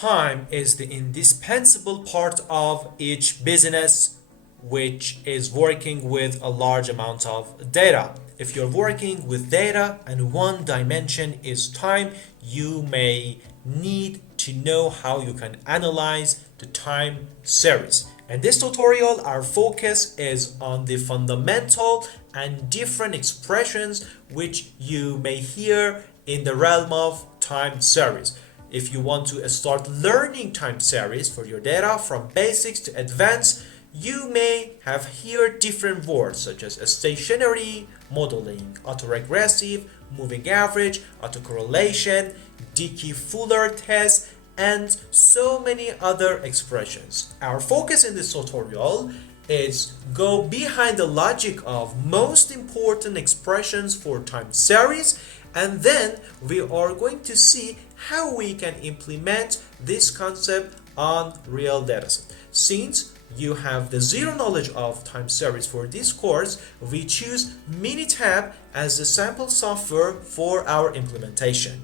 time is the indispensable part of each business which is working with a large amount of data. If you're working with data and one dimension is time, you may need to know how you can analyze the time series. In this tutorial, our focus is on the fundamental and different expressions which you may hear in the realm of time series. If you want to start learning time series for your data from basics to advanced, you may have here different words such as stationary modeling, autoregressive, moving average, autocorrelation, Dickey-Fuller test, and so many other expressions. Our focus in this tutorial is go behind the logic of most important expressions for time series, and then we are going to see how we can implement this concept on real dataset. Since you have the zero knowledge of time series for this course, we choose Minitab as the sample software for our implementation.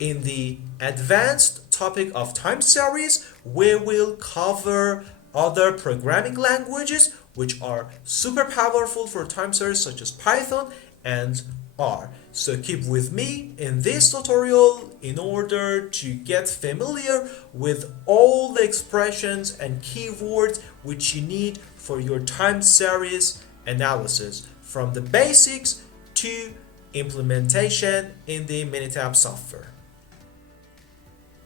In the advanced topic of time series, we will cover other programming languages which are super powerful for time series such as Python and R. So keep with me in this tutorial in order to get familiar with all the expressions and keywords which you need for your time series analysis from the basics to implementation in the Minitab software.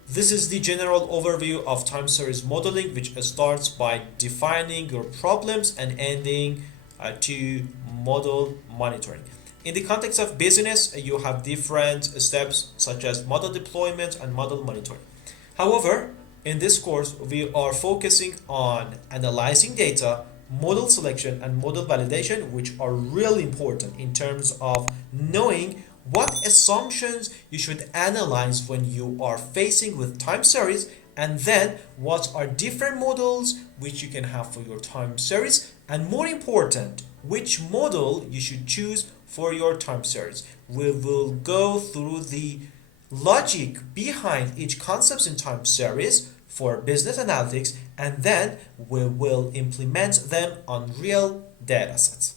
This is the general overview of time series modeling, which starts by defining your problems and ending to model monitoring. In the context of business, you have different steps such as model deployment and model monitoring. However, in this course, we are focusing on analyzing data, model selection, and model validation, which are really important in terms of knowing what assumptions you should analyze when you are facing with time series, and then what are different models which you can have for your time series, and more important, which model you should choose for your time series. We will go through the logic behind each concept in time series for business analytics, and then we will implement them on real data sets.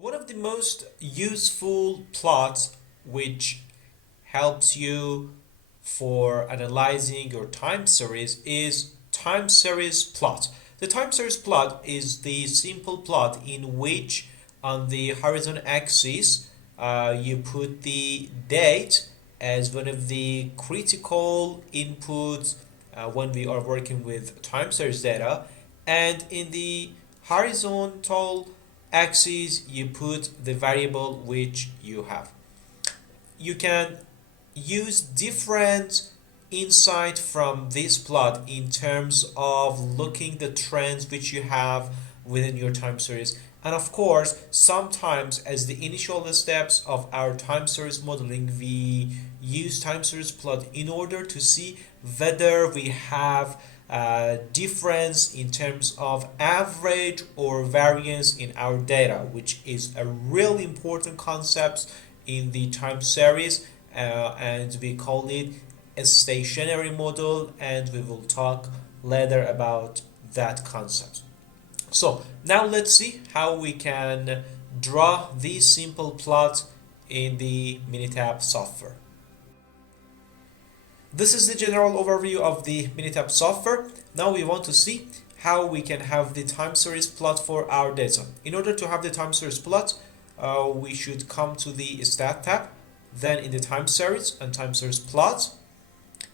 One of the most useful plots which helps you for analyzing your time series is time series plot. The time series plot is the simple plot in which on the horizontal axis you put the date as one of the critical inputs when we are working with time series data, and in the horizontal axis you put the variable which you have. You can use different insight from this plot in terms of looking the trends which you have within your time series. And of course, sometimes as the initial steps of our time series modeling, we use time series plot in order to see whether we have difference in terms of average or variance in our data, which is a really important concept in the time series, and we call it a stationary model, and we will talk later about that concept. So now let's see how we can draw this simple plot in the Minitab software. This is the general overview of the Minitab software. Now we want to see how we can have the time series plot for our data. In order to have the time series plot, we should come to the Stat tab, then in the time series and time series plot.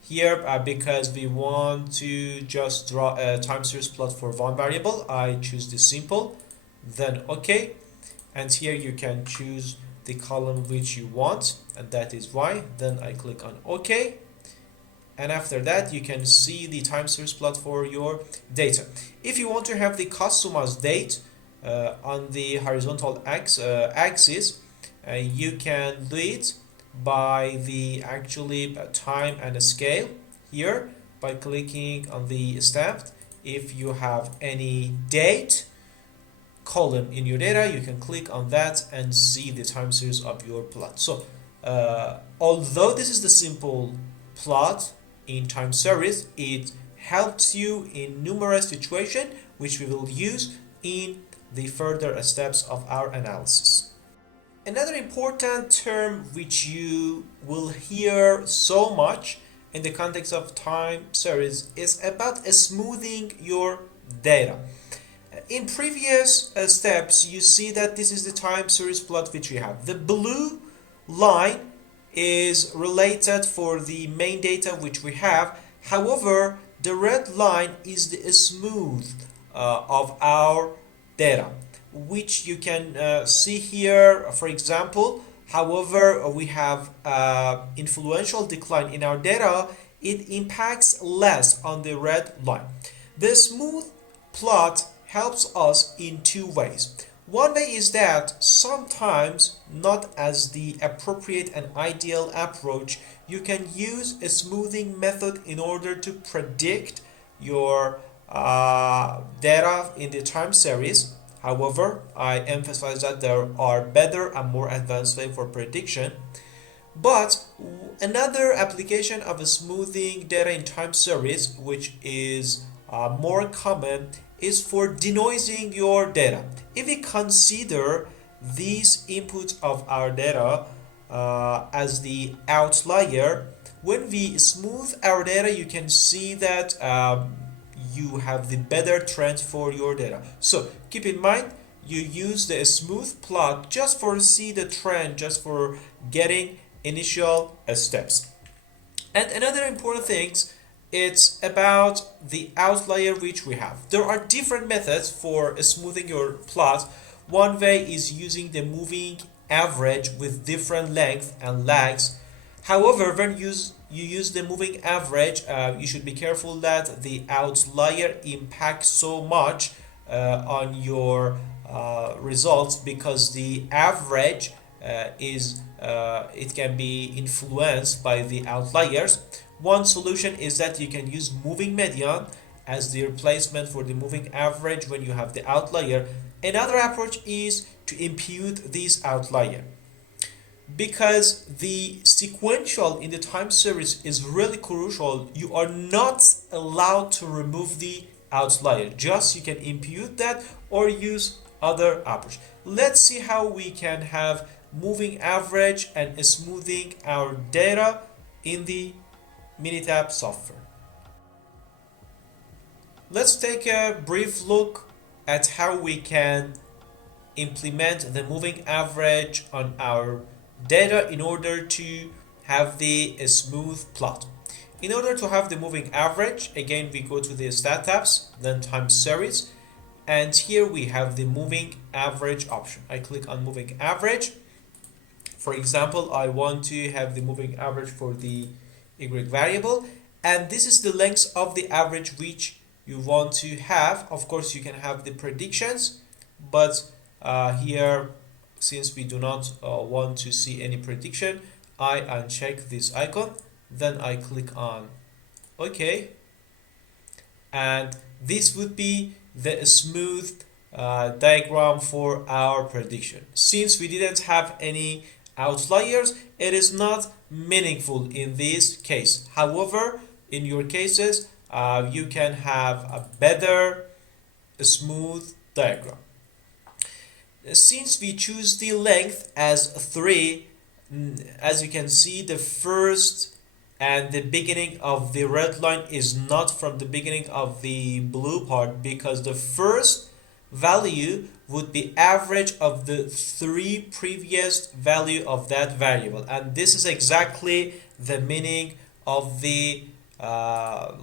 Here, because we want to just draw a time series plot for one variable, I choose the simple, then OK. And here you can choose the column which you want, and that is Y. Then I click on OK. And after that, you can see the time series plot for your data. If you want to have the customized date on the horizontal axis, you can do it by the actually time and a scale here by clicking on the stamp. If you have any date column in your data, you can click on that and see the time series of your plot. So although this is the simple plot in time series. It helps you in numerous situations which we will use in the further steps of our analysis. Another important term which you will hear so much in the context of time series is about smoothing your data. In previous steps, you see that this is the time series plot which we have. The blue line is related for the main data which we have. However, the red line is the smooth of our data, which you can see here. For example, however, we have influential decline in our data, it impacts less on the red line. The smooth plot helps us in two ways. One way is that sometimes, not as the appropriate and ideal approach, you can use a smoothing method in order to predict your data in the time series. However, I emphasize that there are better and more advanced ways for prediction. But another application of a smoothing data in time series, which is more common, is for denoising your data. If we consider these inputs of our data as the outlier, when we smooth our data, you can see that you have the better trend for your data. So keep in mind, you use the smooth plot just for see the trend, just for getting initial steps. And another important thing, it's about the outlier which we have. There are different methods for smoothing your plot. One way is using the moving average with different length and lags. However, when you use the moving average, you should be careful that the outlier impacts so much on your results, because the average it can be influenced by the outliers. One solution is that you can use moving median as the replacement for the moving average when you have the outlier. Another approach is to impute this outlier. Because the sequential in the time series is really crucial, you are not allowed to remove the outlier. Just you can impute that or use other approach. Let's see how we can have moving average and smoothing our data in the Minitab software. Let's take a brief look at how we can implement the moving average on our data in order to have the smooth plot. In order to have the moving average, again we go to the stat tabs, then time series, and here we have the moving average option. I click on moving average. For example, I want to have the moving average for the y variable, and this is the length of the average which you want to have. Of course, you can have the predictions, but here, since we do not want to see any prediction, I uncheck this icon, then I click on OK, and this would be the smooth diagram for our prediction. Since we didn't have any outliers, it is not meaningful in this case. However, in your cases, you can have a better smooth diagram. Since we choose the length as 3, as you can see, the first and the beginning of the red line is not from the beginning of the blue part, because the first value would be average of the 3 previous value of that variable, and this is exactly the meaning of the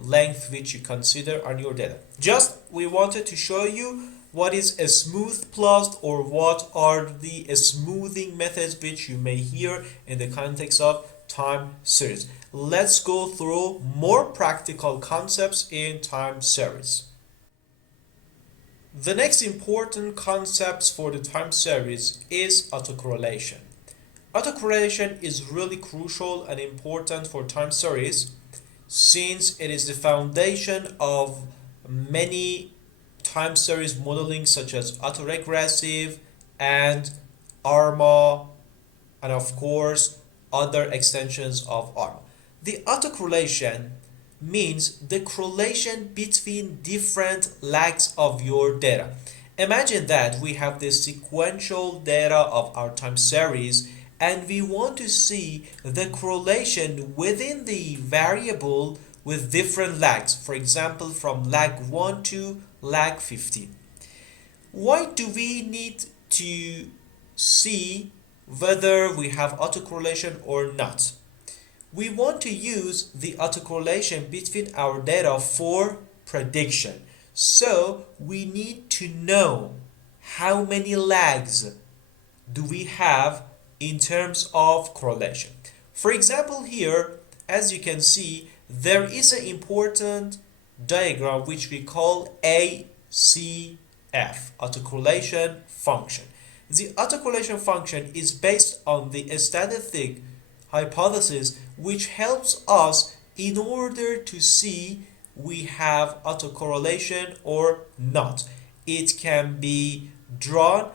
length which you consider on your data. Just we wanted to show you what is a smooth plot, or what are the smoothing methods which you may hear in the context of time series. Let's go through more practical concepts in time series. The next important concepts for the time series is autocorrelation. Autocorrelation is really crucial and important for time series, since it is the foundation of many time series modeling, such as autoregressive and ARMA, and of course other extensions of ARMA. The autocorrelation means the correlation between different lags of your data. Imagine that we have the sequential data of our time series and we want to see the correlation within the variable with different lags, for example from lag 1 to lag 15. Why do we need to see whether we have autocorrelation or not? We want to use the autocorrelation between our data for prediction. So we need to know how many lags do we have in terms of correlation. For example, here, as you can see, there is an important diagram which we call ACF, autocorrelation function. The autocorrelation function is based on the statistic hypothesis which helps us in order to see we have autocorrelation or not. It can be drawn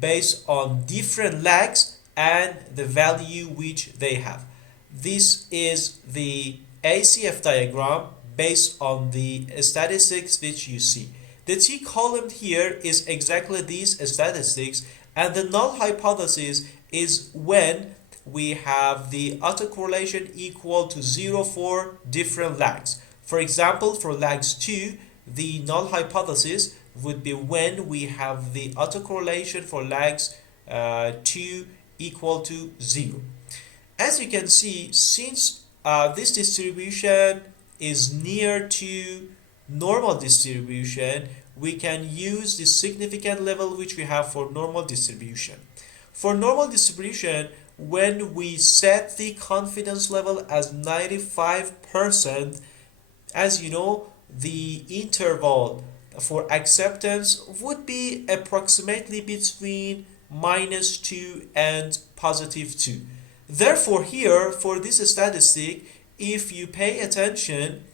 based on different lags and the value which they have. This is the ACF diagram based on the statistics which you see. The T column here is exactly these statistics, and the null hypothesis is when we have the autocorrelation equal to 0 for different lags. For example, for lags 2, the null hypothesis would be when we have the autocorrelation for lags 2 equal to 0. As you can see, since this distribution is near to normal distribution, we can use the significant level which we have for normal distribution. For normal distribution, when we set the confidence level as 95%, as you know, the interval for acceptance would be approximately between -2 and +2. Therefore, here for this statistic, if you pay attention,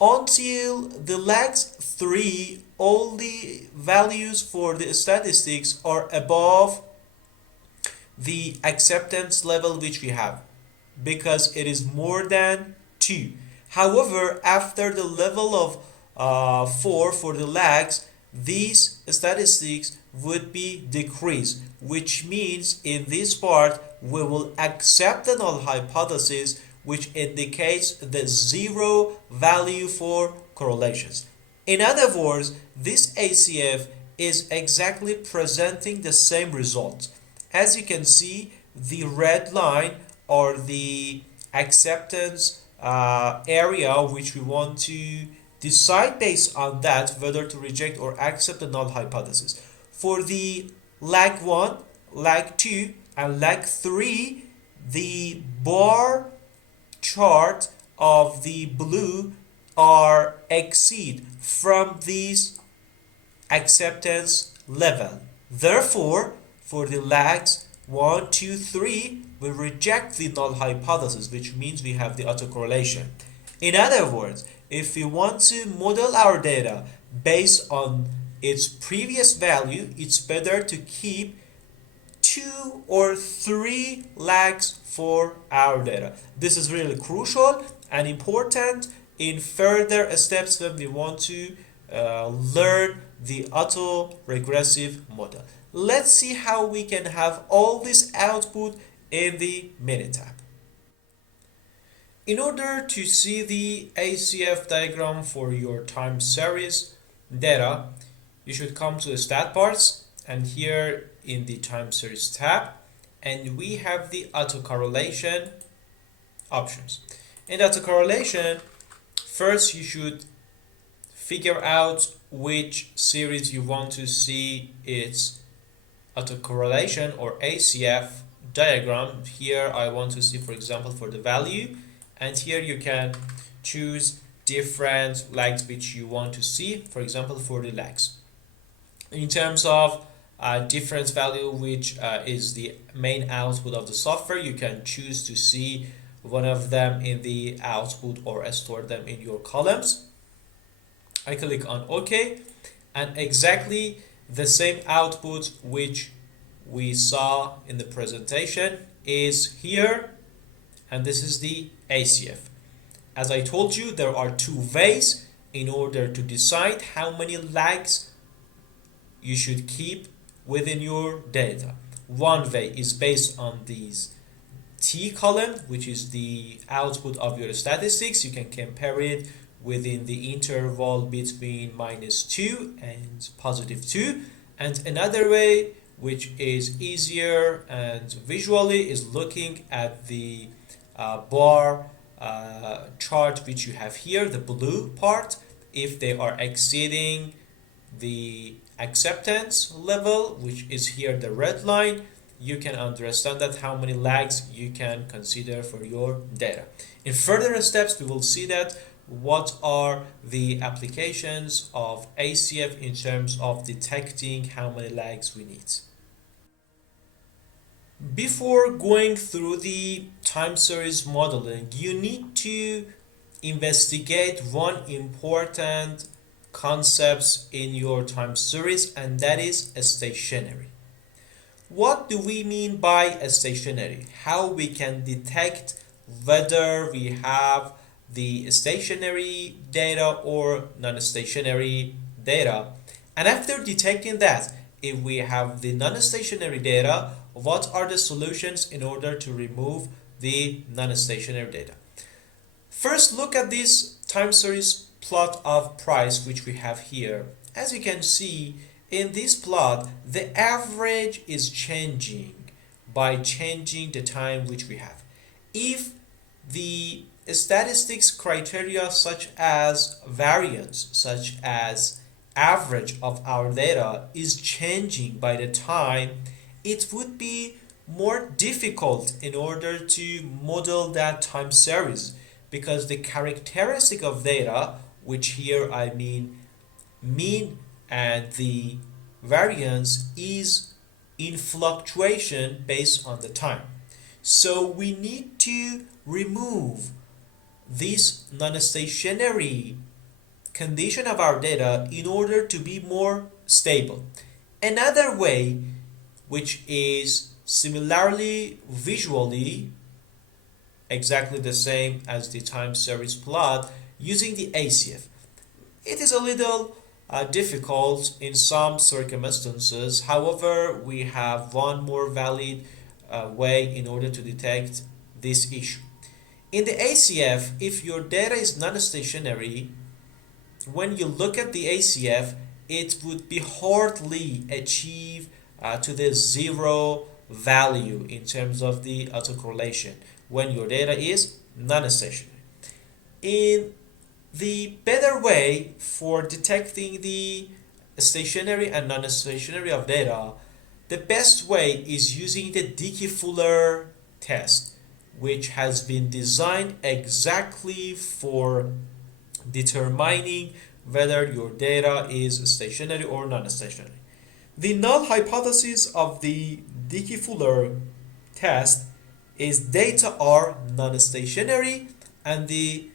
until the lags 3, all the values for the statistics are above the acceptance level which we have, because it is more than 2. However, after the level of 4 for the lags, these statistics would be decreased, which means in this part we will accept the null hypothesis, which indicates the 0 value for correlations. In other words, this ACF is exactly presenting the same result. As you can see, the red line are the acceptance area which we want to decide based on that whether to reject or accept the null hypothesis. For the lag 1, lag 2, and lag 3, the bar chart of the blue are exceed from this acceptance level. Therefore, for the lags 1, 2, 3, we reject the null hypothesis, which means we have the autocorrelation. In other words, if we want to model our data based on its previous value, it's better to keep 2 or 3 lags for our data. This is really crucial and important in further steps when we want to learn the autoregressive model. Let's see how we can have all this output in the Minitab. In order to see the ACF diagram for your time series data, you should come to stat parts, and here in the time series tab, and we have the autocorrelation options. In autocorrelation, first you should figure out which series you want to see its autocorrelation or ACF diagram. Here I want to see, for example, for the value, and here you can choose different lags which you want to see, for example, for the lags. In terms of difference value, which is the main output of the software, you can choose to see one of them in the output or store them in your columns. I click on OK, and exactly the same output which we saw in the presentation is here, and this is the ACF. As I told you, there are two ways in order to decide how many lags you should keep within your data. One way is based on these T column, which is the output of your statistics. You can compare it within the interval between -2 and +2. And another way, which is easier and visually, is looking at the bar chart which you have here, the blue part. If they are exceeding the acceptance level, which is here the red line, you can understand that how many lags you can consider for your data. In further steps, we will see that what are the applications of ACF in terms of detecting how many lags we need. Before going through the time series modeling, you need to investigate one important concepts in your time series, and that is a stationary. What do we mean by a stationary? How we can detect whether we have the stationary data or non-stationary data. And after detecting that, if we have the non-stationary data, what are the solutions in order to remove the non-stationary data? First, look at this time series plot of price which we have here. As you can see, in this plot, the average is changing by changing the time which we have. If the statistics criteria such as variance, such as average of our data is changing by the time, it would be more difficult in order to model that time series, because the characteristic of data, which here I mean mean and the variance, is in fluctuation based on the time. So we need to remove this non-stationary condition of our data in order to be more stable. Another way, which is similarly visually exactly the same as the time series plot, using the ACF. It is a little difficult in some circumstances. However, we have one more valid way in order to detect this issue. In the ACF, if your data is non-stationary, when you look at the ACF, it would be hardly achieve to the zero value in terms of the autocorrelation when your data is non-stationary. In the better way for detecting the stationary and non-stationary of data, the best way is using the Dickey-Fuller test, which has been designed exactly for determining whether your data is stationary or non-stationary. The null hypothesis of the Dickey-Fuller test is data are non-stationary, and the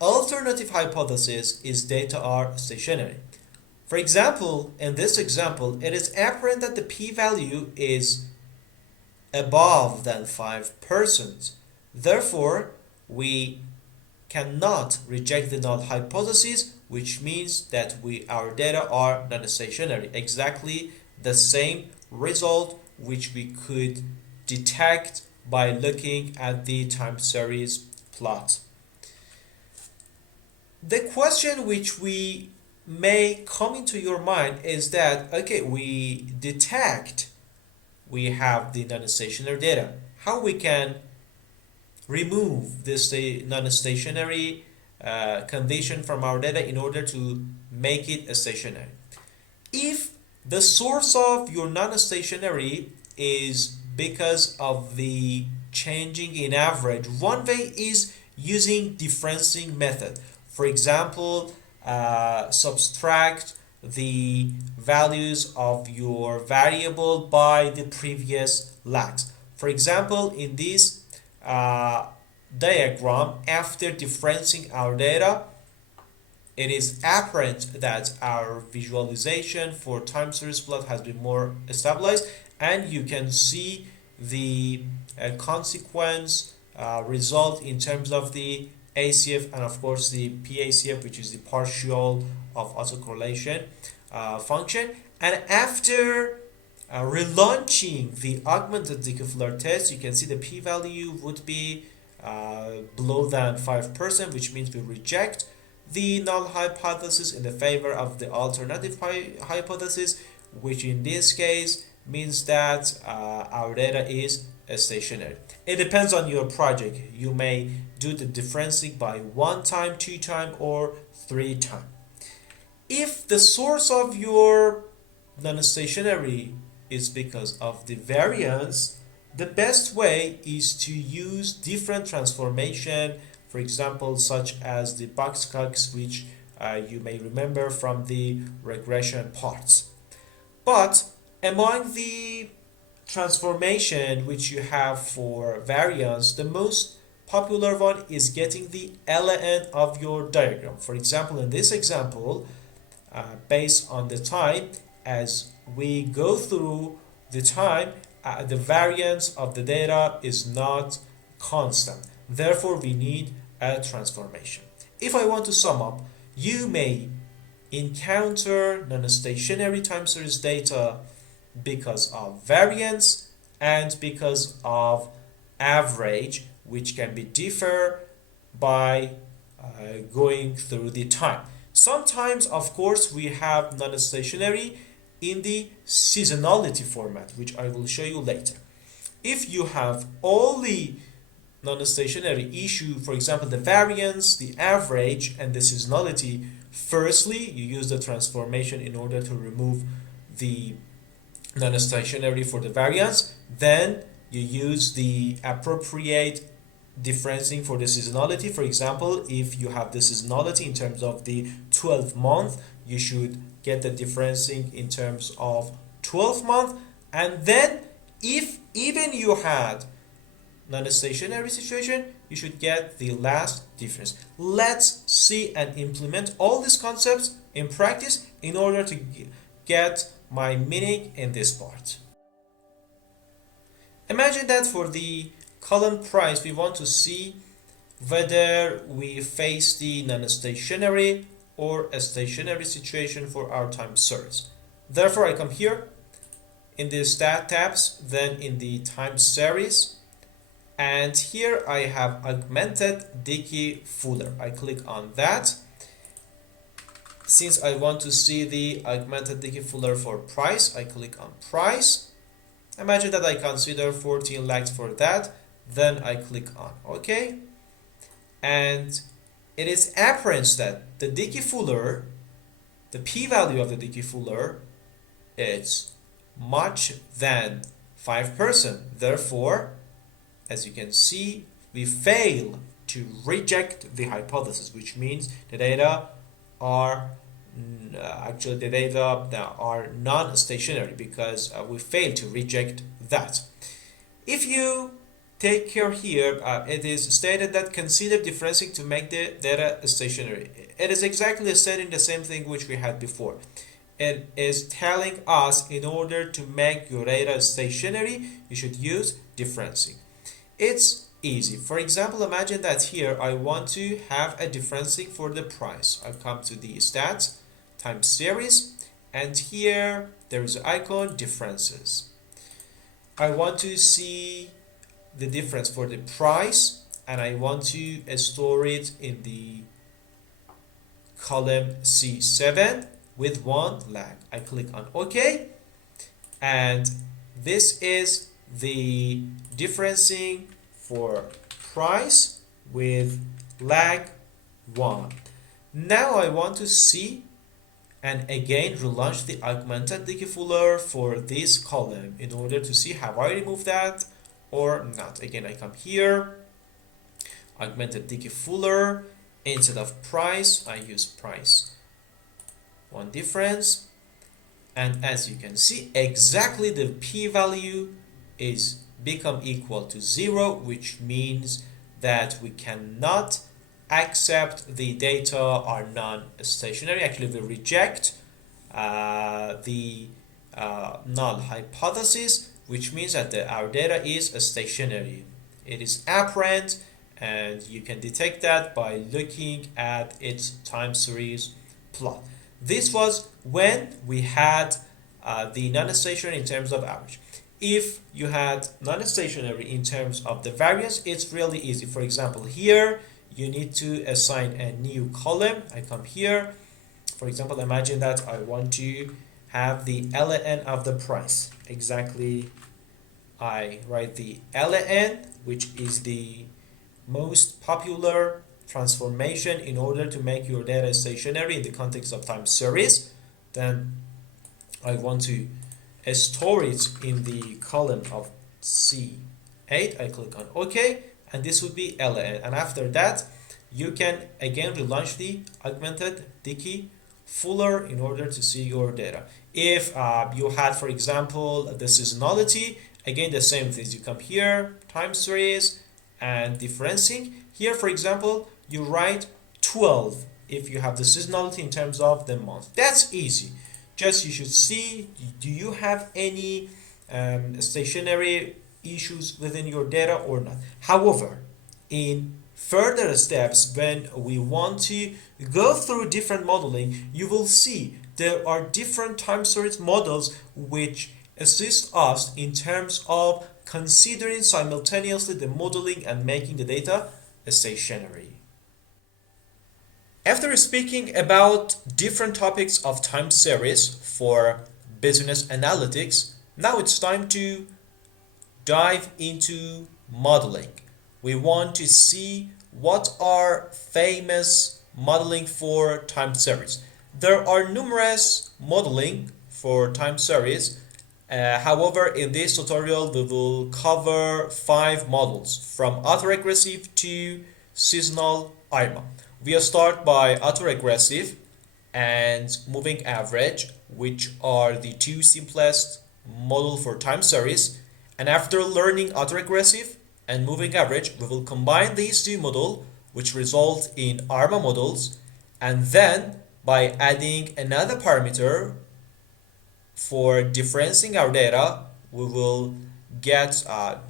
alternative hypothesis is data are stationary. For example, in this example, it is apparent that the p-value is above than 5%. Therefore, we cannot reject the null hypothesis, which means that our data are non-stationary. Exactly the same result which we could detect by looking at the time series plot. The question which we may come into your mind is that, okay, we detect we have the non-stationary data. How we can remove this non-stationary condition from our data in order to make it a stationary? If the source of your non-stationary is because of the changing in average, one way is using differencing method. For example, subtract the values of your variable by the previous lags. For example, in this diagram, after differentiating our data, it is apparent that our visualization for time series plot has been more stabilized, and you can see the consequence result in terms of the ACF, and of course the PACF, which is the partial of autocorrelation function. And after relaunching the augmented Dickey-Fuller test, you can see the p-value would be below than 5%, which means we reject the null hypothesis in the favor of the alternative hypothesis, which in this case means that our data is stationary. It depends on your project. You may do the differencing by 1 time, 2 time, or 3 time. If the source of your non-stationary is because of the variance, the best way is to use different transformation, for example, such as the box cuts, which you may remember from the regression parts. But among the transformation which you have for variance, the most popular one is getting the ln of your diagram. For example, in this example, based on the time, as we go through the time, the variance of the data is not constant. Therefore, we need a transformation. If I want to sum up, you may encounter non-stationary time series data because of variance and because of average, which can be differ by going through the time. Sometimes, of course, we have non-stationary in the seasonality format, which I will show you later. If you have only non-stationary issue, for example, the variance, the average, and the seasonality, firstly, you use the transformation in order to remove the non-stationary for the variance. Then you use the appropriate differencing for the seasonality. For example, if you have the seasonality in terms of the 12 month, you should get the differencing in terms of 12 month. And then if even you had non-stationary situation, you should get the last difference. Let's see and implement all these concepts in practice in order to get my meaning in this part. Imagine that for the column price, we want to see whether we face the non-stationary or a stationary situation for our time series. Therefore, I come here in the stat tabs, then in the time series, and here I have augmented Dickey-Fuller. I click on that. Since I want to see the augmented Dickey-Fuller for price, I click on price. Imagine that I consider 14 lakhs for that. Then I click on OK. And it is apparent that the Dickey-Fuller, the p-value of the Dickey-Fuller, is much than 5%. Therefore, as you can see, we fail to reject the hypothesis, which means the data are non-stationary because we fail to reject that. If you take care here, it is stated that consider differencing to make the data stationary. It is exactly stating the same thing which we had before. It is telling us in order to make your data stationary, you should use differencing. It's easy. For example, imagine that here I want to have a differencing for the price. I come to the stats, time series, and here there is an icon differences. I want to see the difference for the price, and I want to store it in the column C7 with 1 lag. I click on OK, and this is the differencing for price with lag 1. Now I want to see and again relaunch the augmented Dickey-Fuller for this column in order to see have I removed that or not. Again, I come here, augmented Dickey-Fuller, instead of price I use price 1 difference, and as you can see exactly the p-value is become equal to 0, which means that we cannot accept the data are non-stationary. Actually, we reject the null hypothesis, which means that our data is stationary. It is apparent, and you can detect that by looking at its time series plot. This was when we had the non-stationary in terms of average. If you had non-stationary in terms of the variance, it's really easy. For example, here you need to assign a new column. I come here. For example, imagine that I want to have the LN of the price. Exactly, I write the LN, which is the most popular transformation in order to make your data stationary in the context of time series. Then I want to store it in the column of C8. I click on OK, and this would be LN. And after that, you can again relaunch the augmented Dickey-Fuller in order to see your data. If you had, for example, the seasonality, again the same things. You come here, time series, and differencing. Here, for example, you write 12 if you have the seasonality in terms of the month. That's easy. Just you should see, do you have any stationary issues within your data or not. However, in further steps, when we want to go through different modeling, you will see there are different time series models which assist us in terms of considering simultaneously the modeling and making the data stationary. After speaking about different topics of time series for business analytics, now it's time to dive into modeling. We want to see what are famous modeling for time series. There are numerous modeling for time series. However, in this tutorial, we will cover 5 models from autoregressive to seasonal ARMA. We'll start by autoregressive and moving average, which are the 2 simplest model for time series. And after learning autoregressive and moving average, we will combine these 2 models, which result in ARMA models, and then by adding another parameter for differencing our data, we will get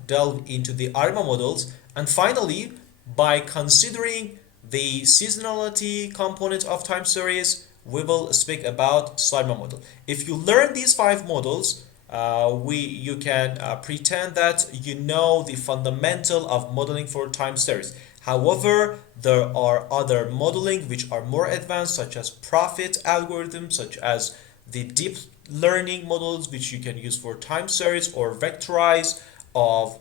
delve into the ARIMA models. And finally, by considering the seasonality component of time series, we will speak about SARIMA model. If you learn these 5 models, you can pretend that you know the fundamental of modeling for time series. However, there are other modeling which are more advanced, such as profit algorithms, such as the deep learning models which you can use for time series or vectorize of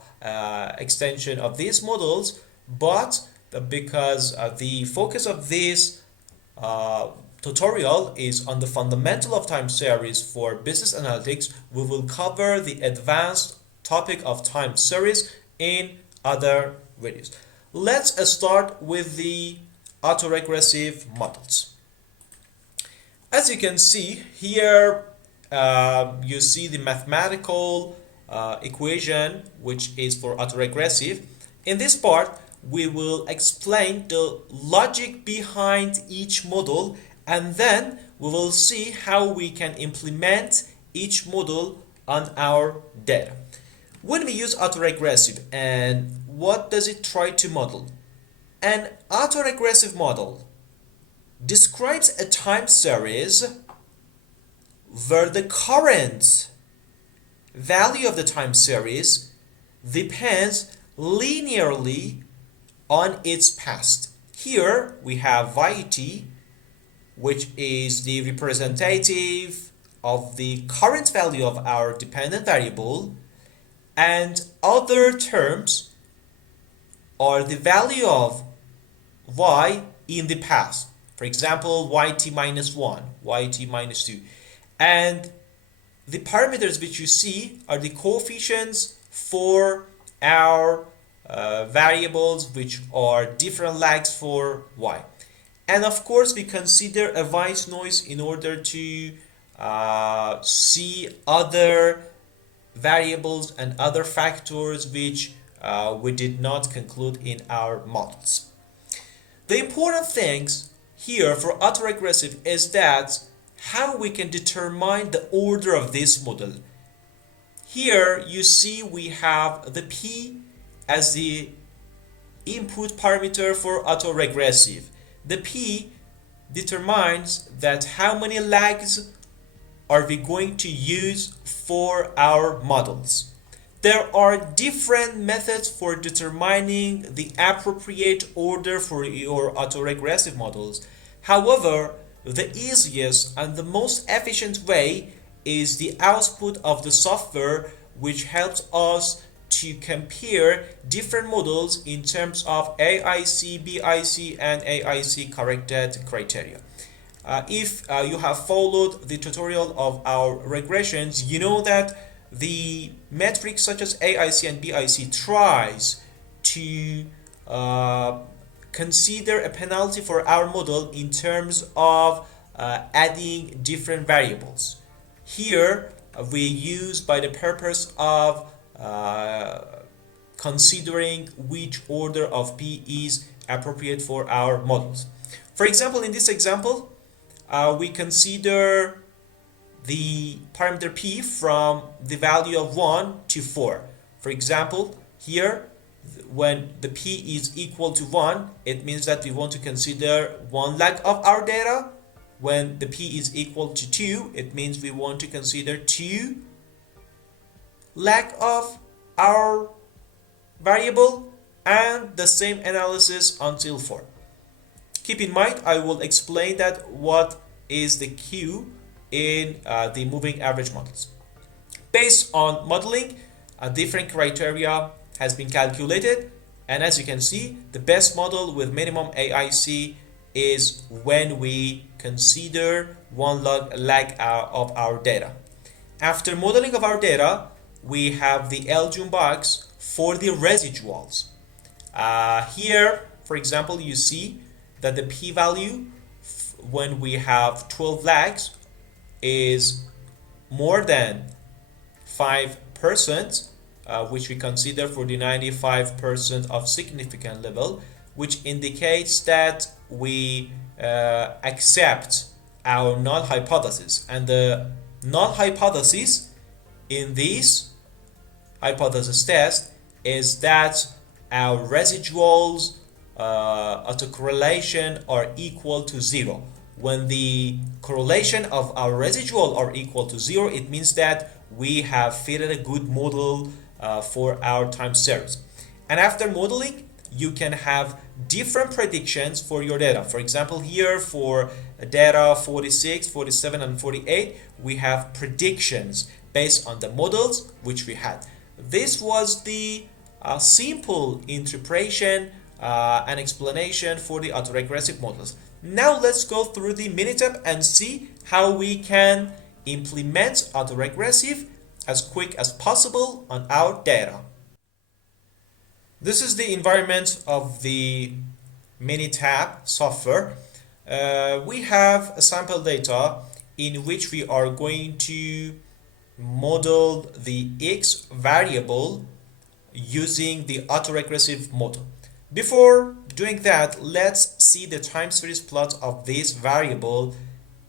extension of these models. But because the focus of this tutorial is on the fundamental of time series for business analytics, we will cover the advanced topic of time series in other videos. Let's start with the autoregressive models. As you can see here, you see the mathematical equation which is for autoregressive. In this part, we will explain the logic behind each model, and then we will see how we can implement each model on our data. When we use autoregressive, and what does it try to model? An autoregressive model describes a time series where the current value of the time series depends linearly on its past. Here we have yt, which is the representative of the current value of our dependent variable, and other terms are the value of y in the past. For example, yt minus 1, yt minus 2. And the parameters which you see are the coefficients for our variables which are different lags for y. And of course, we consider a white noise in order to see other variables and other factors which we did not conclude in our models. The important things here for autoregressive is that how we can determine the order of this model. Here you see we have the P as the input parameter for autoregressive. The P determines that how many lags are we going to use for our models. There are different methods for determining the appropriate order for your autoregressive models. However, the easiest and the most efficient way is the output of the software, which helps us to compare different models in terms of AIC, BIC, and AIC corrected criteria. If you have followed the tutorial of our regressions, you know that the metrics such as AIC and BIC tries to consider a penalty for our model in terms of adding different variables. Here we use by the purpose of considering which order of P is appropriate for our models. For example, in this example, we consider the parameter P from the value of 1 to 4. For example, here, when the P is equal to 1, it means that we want to consider 1 lag of our data. When the P is equal to 2, it means we want to consider 2 lag of our variable, and the same analysis until 4. Keep in mind, I will explain that what is the Q in the moving average models. Based on modeling, a different criteria has been calculated, and as you can see, the best model with minimum AIC is when we consider 1 lag of our data. After modeling of our data, we have the LGUM box for the residuals. Here, for example, you see that the p-value when we have 12 lags is more than 5%, which we consider for the 95% of significant level, which indicates that we accept our null hypothesis. And the null hypothesis in this hypothesis test is that our residuals autocorrelation are equal to 0. When the correlation of our residual are equal to 0, it means that we have fitted a good model for our time series. And after modeling, you can have different predictions for your data. For example, here for data 46, 47, and 48, we have predictions based on the models which we had. This was the simple interpretation and explanation for the autoregressive models. Now let's go through the Minitab and see how we can implement autoregressive as quick as possible on our data. This is the environment of the Minitab software. We have a sample data in which we are going to model the X variable using the autoregressive model. Before doing that, let's see the time series plot of this variable,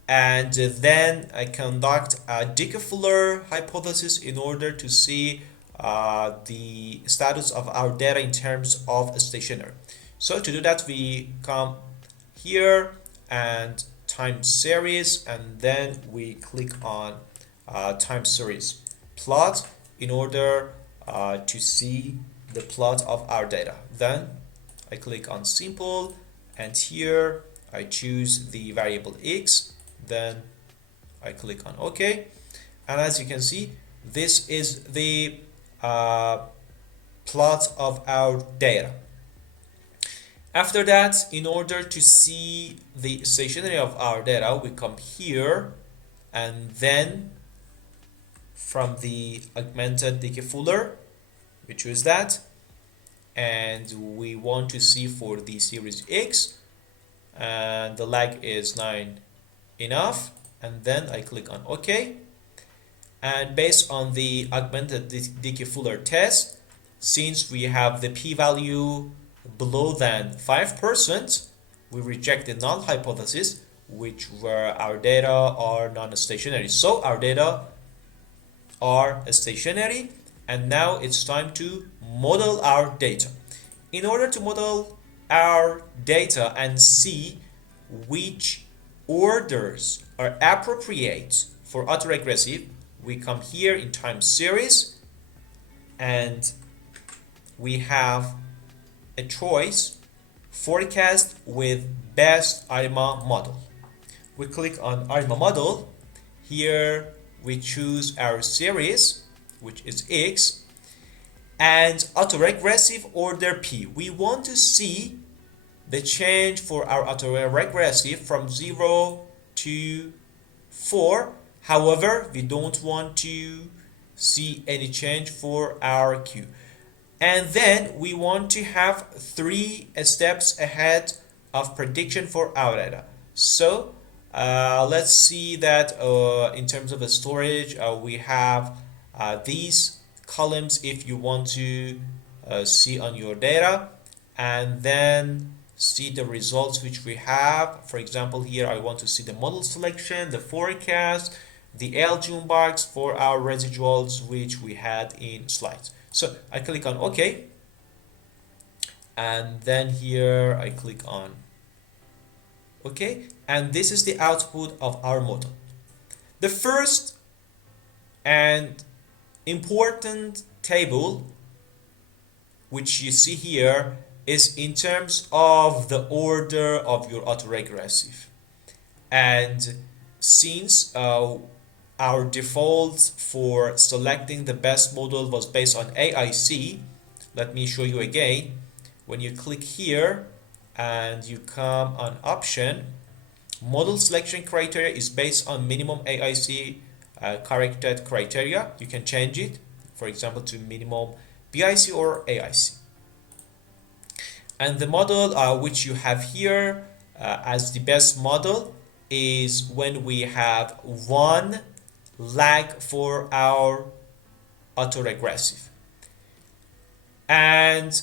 and then I conduct a Dickey-Fuller hypothesis in order to see the status of our data in terms of stationary. So to do that, we come here and time series, and then we click on time series plot in order to see the plot of our data. Then I click on simple, and here I choose the variable X. Then I click on OK, and as you can see, this is the plot of our data. After that, in order to see the stationary of our data, we come here, and then from the augmented Dickey-Fuller, we choose that, and we want to see for the series X, and the lag is 9 enough, and then I click on OK. And based on the augmented Dickey-Fuller test, since we have the p-value below than 5%, we reject the null hypothesis, which where our data are non-stationary. So our data are stationary, and now it's time to model our data. In order to model our data and see which orders are appropriate for autoregressive, we come here in time series and we have a choice forecast with best ARIMA model. We click on ARIMA model. Here we choose our series, which is X, and autoregressive order P. We want to see the change for our autoregressive from 0 to 4. However, we don't want to see any change for our Q. And then we want to have 3 steps ahead of prediction for our data. So let's see that in terms of the storage, we have these columns if you want to see on your data, and then see the results which we have. For example, here I want to see the model selection, the forecast, the algebra box for our residuals which we had in slides. So I click on OK, and then here I click on OK, and this is the output of our model. The first and important table which you see here is in terms of the order of your autoregressive. And since our default for selecting the best model was based on AIC, let me show you again. When you click here and you come on option, model selection criteria is based on minimum AIC corrected criteria. You can change it, for example, to minimum BIC or AIC. And the model which you have here as the best model is when we have 1 lag for our autoregressive. And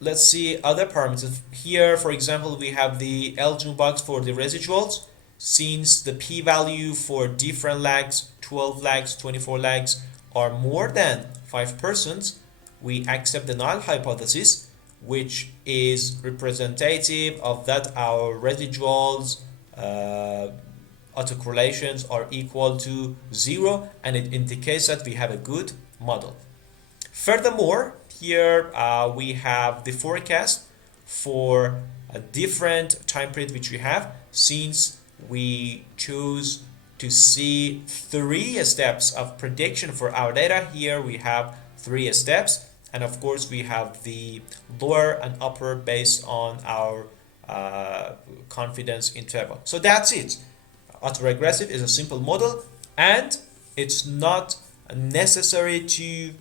let's see other parameters. Here, for example, we have the algebra box for the residuals. Since the p-value for different lags, 12 lags, 24 lags, are more than 5%, we accept the null hypothesis, which is representative of that our residuals autocorrelations are equal to 0, and it indicates that we have a good model. Furthermore, here we have the forecast for a different time period which we have. Since we choose to see 3 steps of prediction for our data, here we have 3 steps, and of course we have the lower and upper based on our confidence interval. So that's it. Autoregressive is a simple model, and it's not necessary to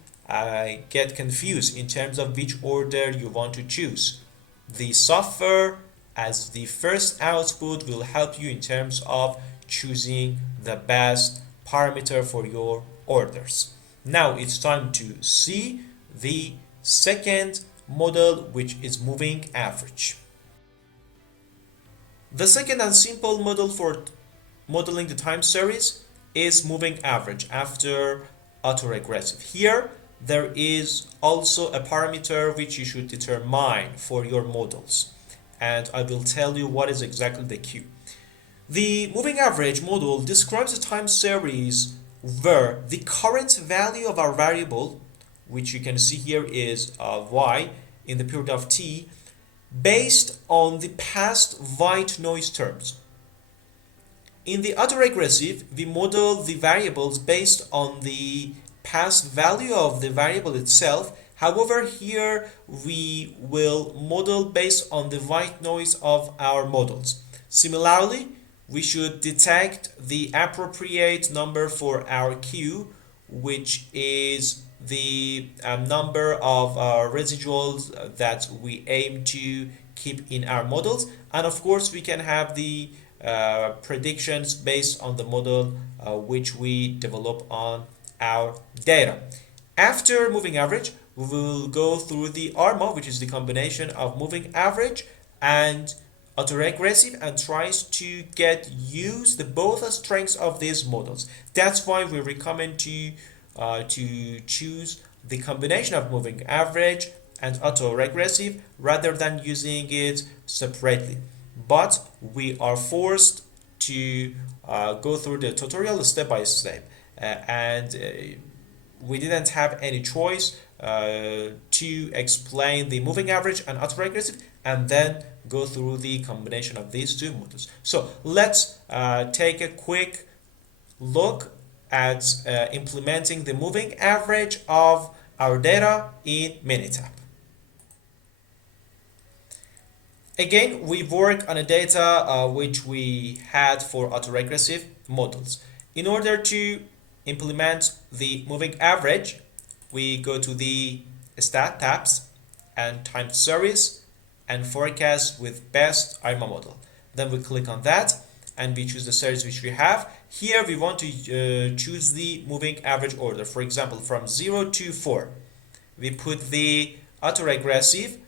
get confused in terms of which order you want to choose. The software as the first output will help you in terms of choosing the best parameter for your orders. Now it's time to see the second model, which is moving average. The second and simple model for modeling the time series is moving average after autoregressive. Here there is also a parameter which you should determine for your models, and I will tell you what is exactly the Q. The moving average model describes a time series where the current value of our variable, which you can see here is y in the period of t, based on the past white noise terms. In the autoregressive, we model the variables based on the past value of the variable itself. However, here we will model based on the white noise of our models. Similarly, we should detect the appropriate number for our Q, which is the number of residuals that we aim to keep in our models. And of course, we can have the predictions based on the model which we develop on our data. After moving average, we will go through the ARMA, which is the combination of moving average and autoregressive, and tries to use both strengths of these models. That's why we recommend to choose the combination of moving average and autoregressive rather than using it separately. But we are forced to go through the tutorial step by step, and we didn't have any choice to explain the moving average and autoregressive and then go through the combination of these two models. So let's take a quick look at implementing the moving average of our data in Minitab. Again, we work on a data which we had for autoregressive models. In order to implement the moving average, we go to the Stat tabs and Time Series and Forecast with Best ARMA Model. Then we click on that and we choose the series which we have. Here we want to choose the moving average order. For example, from 0 to 4. We put the autoregressive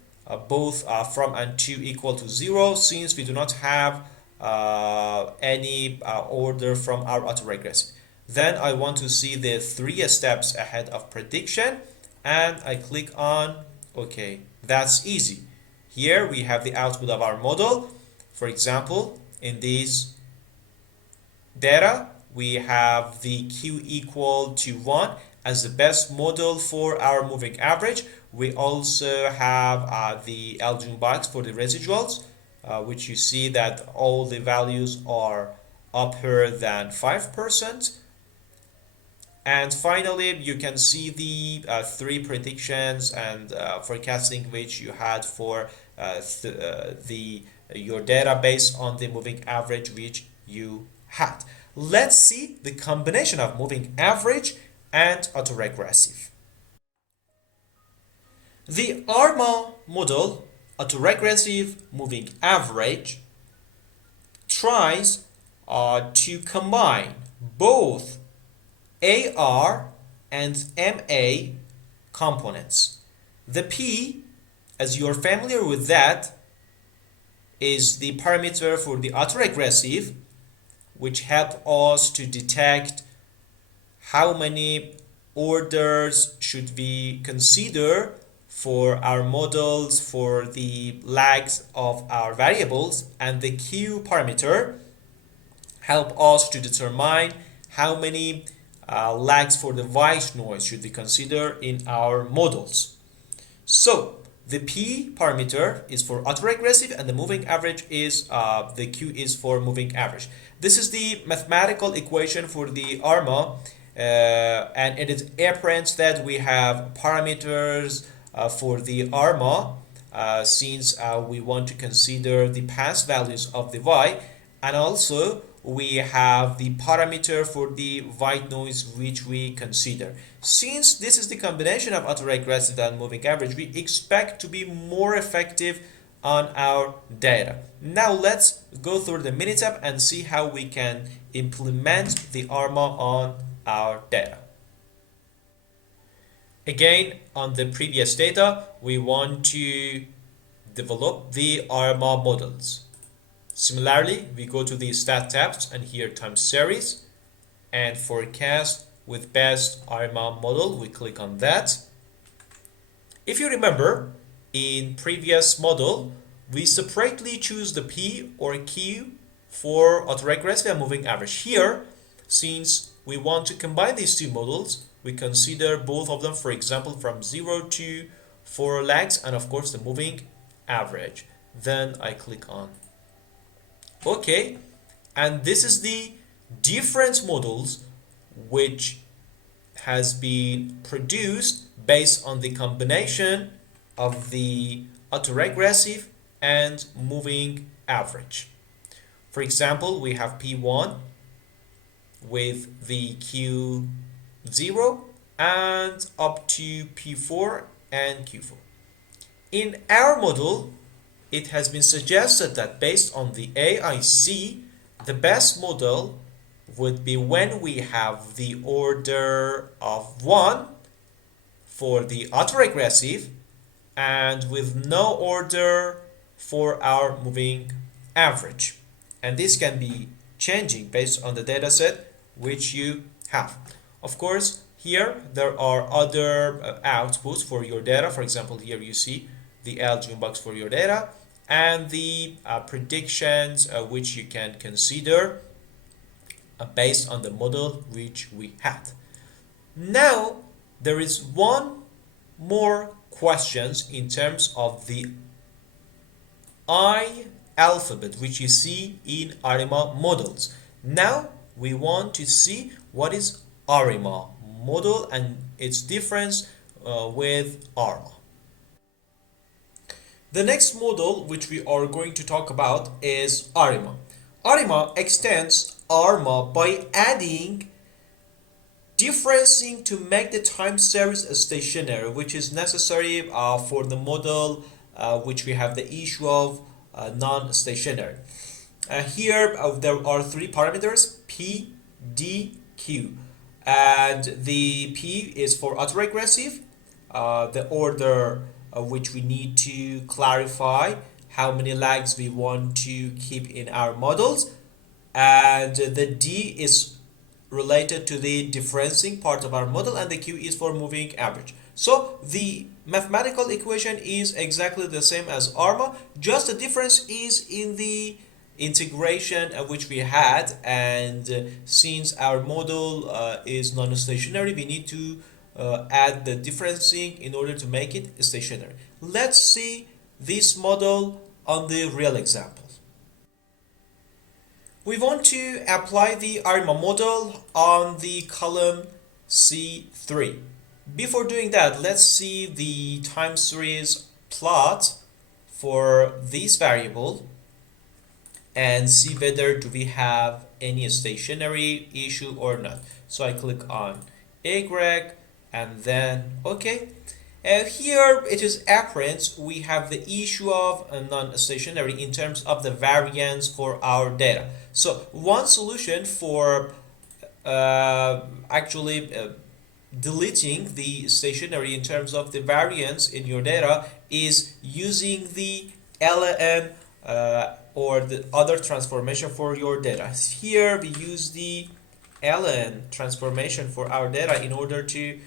both from and to equal to 0, since we do not have any order from our autoregressive. Then I want to see the 3 steps ahead of prediction, and I click on OK. That's easy. Here we have the output of our model. For example, in this data, we have the Q equal to 1 as the best model for our moving average. We also have the Elgin box for the residuals, which you see that all the values are upper than 5%. And finally, you can see the 3 predictions and forecasting which you had for your data based on the moving average which you had. Let's see the combination of moving average and autoregressive. The ARMA model, autoregressive moving average, tries to combine both AR and MA components. The P, as you're familiar with that, is the parameter for the autoregressive, which help us to detect how many orders should we consider for our models for the lags of our variables, and the Q parameter help us to determine how many lags for the white noise should we consider in our models. So the P parameter is for autoregressive and the moving average is the Q is for moving average. This is the mathematical equation for the ARMA, and it is apparent that we have parameters for the ARMA since we want to consider the past values of the Y, and also we have the parameter for the white noise which we consider. Since this is the combination of autoregressive and moving average, we expect to be more effective on our data. Now let's go through the Minitab and see how we can implement the ARMA on our data. Again, on the previous data, we want to develop the ARMA models. Similarly, we go to the Stat tabs and here Time Series and Forecast with Best ARMA Model. We click on that. If you remember, in previous model, we separately choose the P or Q for autoregressive and moving average. Here, since we want to combine these two models, we consider both of them, for example, from 0 to 4 lags, and of course the moving average. Then I click on OK, and this is the different models which has been produced based on the combination of the autoregressive and moving average. For example, we have P1 with the Q0 and up to P4 and Q4. In our model, it has been suggested that based on the AIC, the best model would be when we have the order of 1 for the autoregressive and with no order for our moving average. And this can be changing based on the data set which you have. Of course, Here there are other outputs for your data. For example, here you see the LGM box for your data and the predictions which you can consider based on the model which we had. Now there is one more questions in terms of the I alphabet which you see in ARIMA models. Now we want to see what is ARIMA model and its difference with ARMA. The next model which we are going to talk about is ARIMA. ARIMA extends ARMA by adding differencing to make the time series stationary, which is necessary for the model which we have the issue of non-stationary. Here there are three parameters: P, D, Q, and the P is for autoregressive, the order which we need to clarify how many lags we want to keep in our models, and the D is related to the differencing part of our model, and the Q is for moving average. So the mathematical equation is exactly the same as ARMA, just the difference is in the integration which we had, and since our model is non-stationary, we need to add the differencing in order to make it stationary. Let's see this model on the real example. We want to apply the ARIMA model on the column C3. Before doing that, let's see the time series plot for this variable and see whether do we have any stationary issue or not. So I click on Y and then OK. And here it is apparent we have the issue of non-stationary in terms of the variance for our data. So one solution for deleting the stationary in terms of the variance in your data is using the LN or the other transformation for your data. Here we use the LN transformation for our data in order to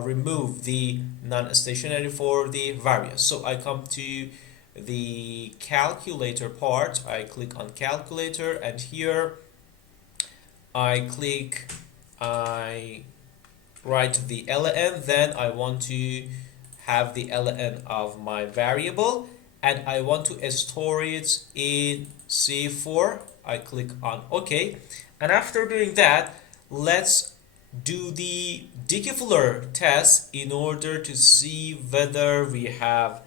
remove the non-stationary for the variance. So I come to the calculator part, I click on calculator, and here I write the ln, then I want to have the ln of my variable and I want to store it in C4. I click on OK, and after doing that, let's do the Dickey-Fuller test in order to see whether we have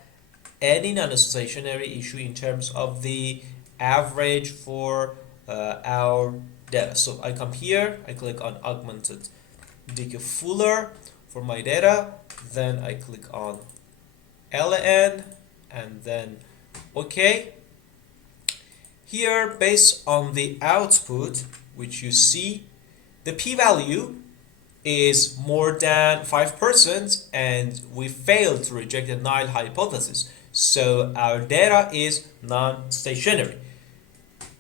any non-stationary issue in terms of the average for our data. So I come here, I click on augmented Dickey-Fuller for my data, then I click on ln and then OK. Here, based on the output which you see, the p-value is more than 5% and we failed to reject the null hypothesis. So our data is non-stationary.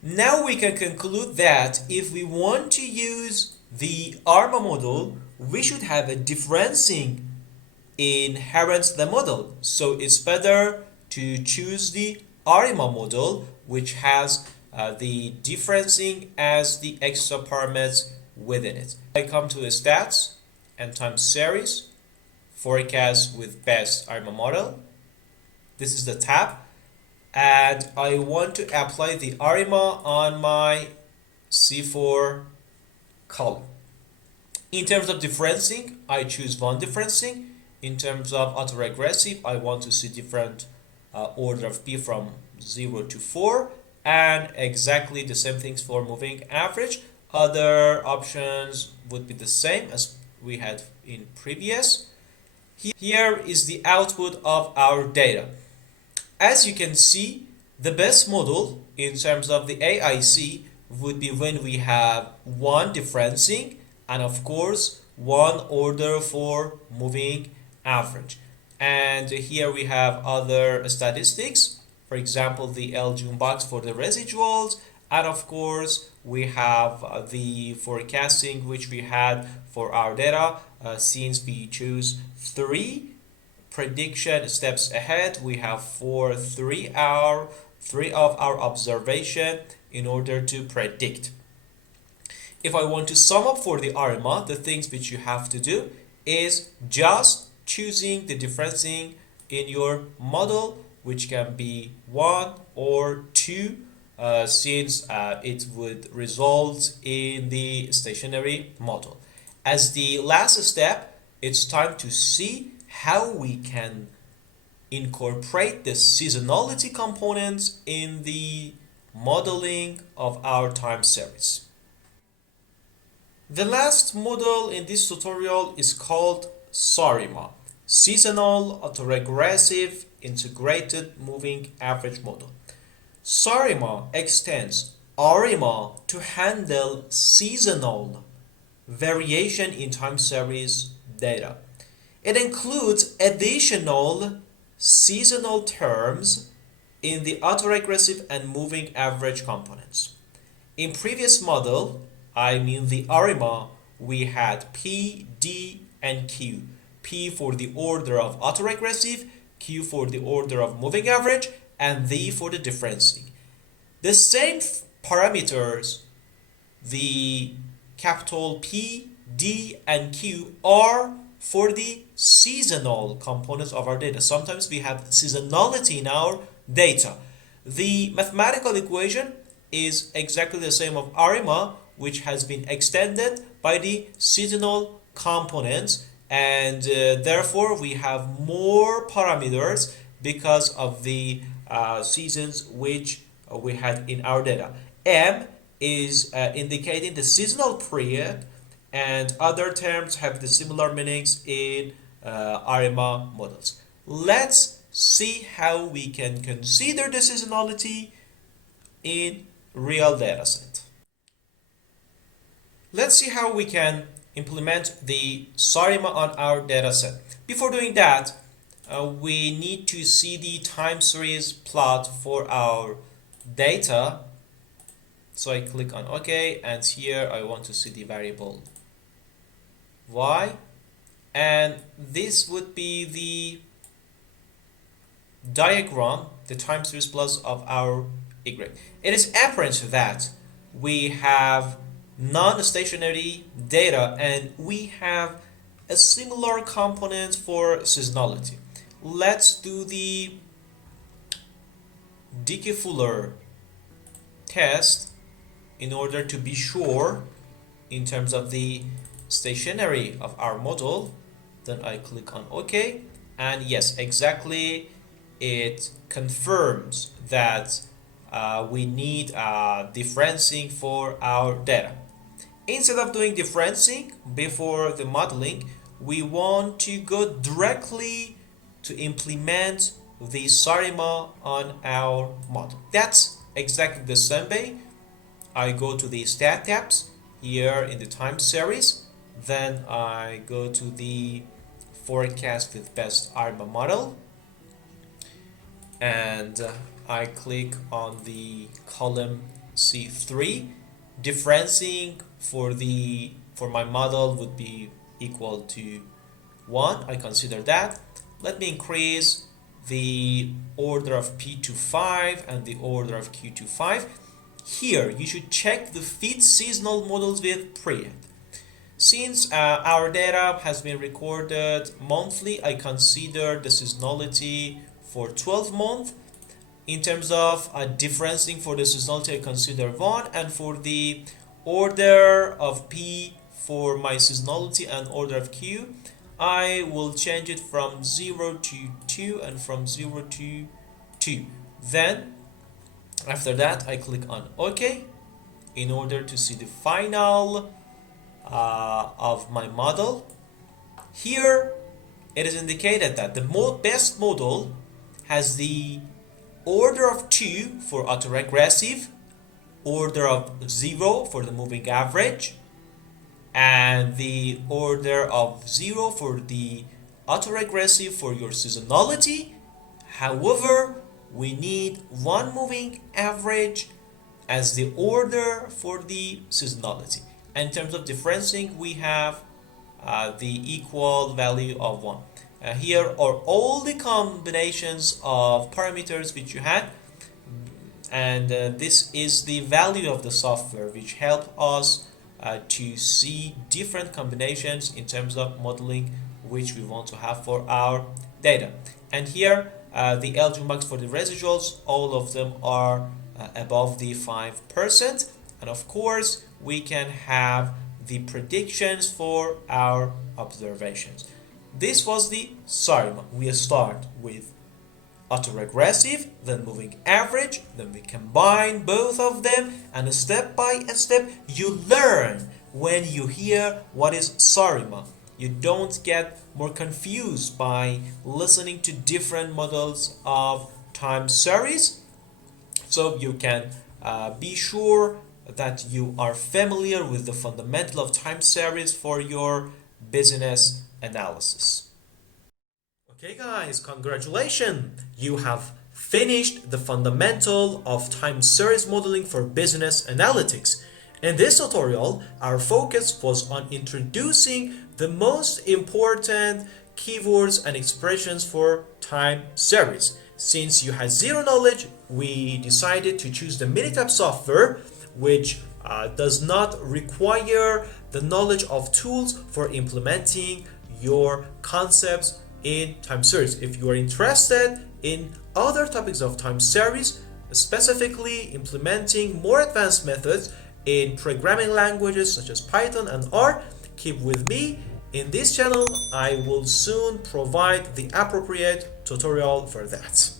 Now we can conclude that if we want to use the ARMA model, we should have a differencing inherent to the model. So it's better to choose the ARIMA model, which has the differencing as the extra parameters within it. I come to the stats and time series, forecast with best ARMA model. This is the tab, and I want to apply the ARIMA on my C4 column. In terms of differencing, I choose one differencing. In terms of autoregressive, I want to see different order of P from 0 to 4, and exactly the same things for moving average. Other options would be the same as we had in previous. Here is the output of our data. As you can see, the best model in terms of the AIC would be when we have one differencing and of course one order for moving average. And here we have other statistics, for example the LGM box for the residuals, and of course we have the forecasting which we had for our data. Since we choose 3 prediction steps ahead, we have for 3 of our observation in order to predict. If I want to sum up for the ARIMA, the things which you have to do is just choosing the differencing in your model, which can be 1 or 2, since it would result in the stationary model. As the last step, it's time to see how we can incorporate the seasonality components in the modeling of our time series. The last model in this tutorial is called SARIMA, Seasonal Autoregressive Integrated Moving Average Model. SARIMA extends ARIMA to handle seasonal variation in time series data. It includes additional seasonal terms in the autoregressive and moving average components. In previous model, I mean the ARIMA, we had P, D, and Q. P for the order of autoregressive, Q for the order of moving average, and D for the differencing. The same parameters, the capital P, D, and Q are for the seasonal components of our data. Sometimes we have seasonality in our data. The mathematical equation is exactly the same of ARIMA, which has been extended by the seasonal components, and therefore we have more parameters because of the seasons which we had in our data. M is indicating the seasonal period, and other terms have the similar meanings in ARIMA models. Let's see how we can consider the seasonality in real data set. Let's see how we can implement the SARIMA on our data set. Before doing that, we need to see the time series plot for our data. So I click on OK, and here I want to see the variable y, and this would be the diagram, the time series plus of our y. It is apparent that we have non-stationary data and we have a similar component for seasonality. Let's do the Dickey-Fuller test in order to be sure in terms of the stationary of our model. Then I click on OK, and yes, exactly, it confirms that we need differencing for our data. Instead of doing differencing before the modeling, we want to go directly to implement the SARIMA on our model. That's exactly the same way. I go to the stat tabs here in the time series, then I go to the forecast with best ARMA model, and I click on the column C3. Differencing for my model would be equal to 1. I consider that. Let me increase the order of P to 5 and the order of Q to 5. Here you should check the fit seasonal models with period. Since our data has been recorded monthly, I consider the seasonality for 12 months. In terms of differencing for the seasonality, I consider 1, and for the order of P for my seasonality and order of Q, I will change it from 0 to 2 and from 0 to 2. Then, after that, I click on OK in order to see the final of my model. Here, it is indicated that the best model has the order of 2 for autoregressive, order of 0 for the moving average, and the order of 0 for the autoregressive for your seasonality. However, we need one moving average as the order for the seasonality. And in terms of differencing, we have the equal value of 1. Here are all the combinations of parameters which you had, and this is the value of the software which help us to see different combinations in terms of modeling which we want to have for our data. And here the LG max for the residuals, all of them are above the 5%, and of course we can have the predictions for our observations. This was the SARIMA. We start with autoregressive, then moving average, then we combine both of them, and step by step you learn when you hear what is SARIMA. You don't get more confused by listening to different models of time series, so you can be sure that you are familiar with the fundamental of time series for your business analysis. Okay guys, congratulations! You have finished the fundamental of time series modeling for business analytics. In this tutorial, our focus was on introducing the most important keywords and expressions for time series. Since you had zero knowledge, we decided to choose the Minitab software, which does not require the knowledge of tools for implementing your concepts in time series. If you are interested in other topics of time series, specifically implementing more advanced methods in programming languages such as Python and R, keep with me. In this channel, I will soon provide the appropriate tutorial for that.